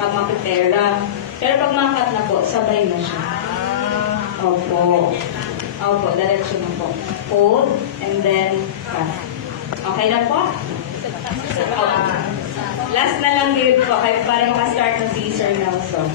tsaka makipera. Pero pag makat na po, sabay na siya. Opo. Opo, diretso na po. Hold, and then cut. Okay na po? Okay. Last na lang yun po, para makastart ng Caesar Nelson.